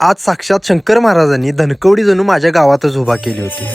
आज साक्षात शंकर महाराजांनी धनकवडी जणू माझ्या गावातच उभा केली होती.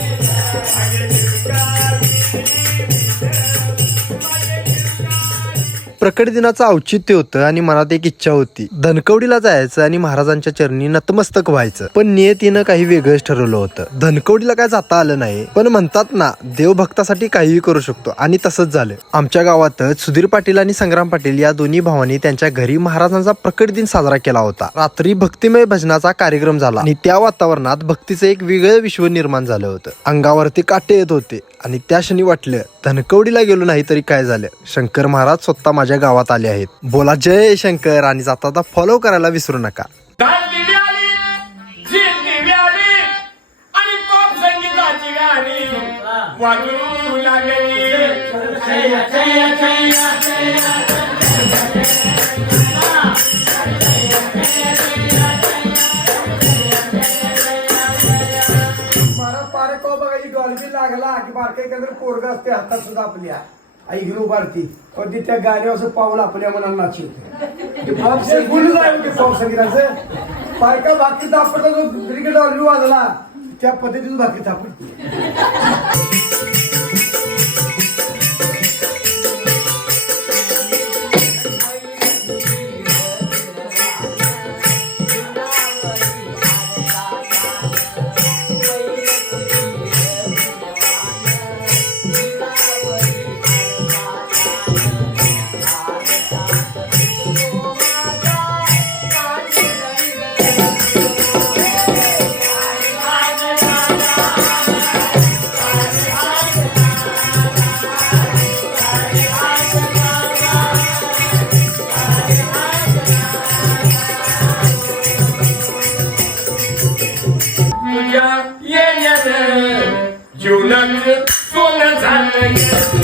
प्रकट दिनाचं औचित्य होतं आणि मनात एक इच्छा होती, धनकवडीला जायचं आणि महाराजांच्या चरणी नतमस्तक व्हायचं. पण नियतीनं काही वेगळंच ठरवलं होतं. धनकवडीला काय जाता आलं नाही, पण म्हणतात ना, देव भक्तासाठी काहीही करू शकतो आणि तसंच झालं. आमच्या गावातच सुधीर पाटील आणि संग्राम पाटील या दोन्ही भावांनी त्यांच्या घरी महाराजांचा प्रकट दिन साजरा केला होता. रात्री भक्तिमय भजनाचा कार्यक्रम झाला आणि त्या वातावरणात भक्तीचं एक वेगळं विश्व निर्माण झालं होतं. अंगावरती काटे येत होते आणि त्या क्षणी वाटलं, धनकवडीला गेलो नाही तरी काय झालं, शंकर महाराज स्वतः माझ्या गावात आले आहेत. बोला जय शंकर आणि जाता फॉलो करायला विसरू नका. लागला की बारकाई केंद्र पोरग असते हातात सुद्धा आपल्या आई घेऊन उभारती पण ती त्या गाडीवर असं पाऊल आपल्या मनाला नाचवते. बोलू जाईल पाऊस संगीताचं बारका भाकरी तापडता जो क्रिकेट ऑलरेडी वाजला त्या पद्धतीने भाकरी तापडते. जीवनात सोनं झालं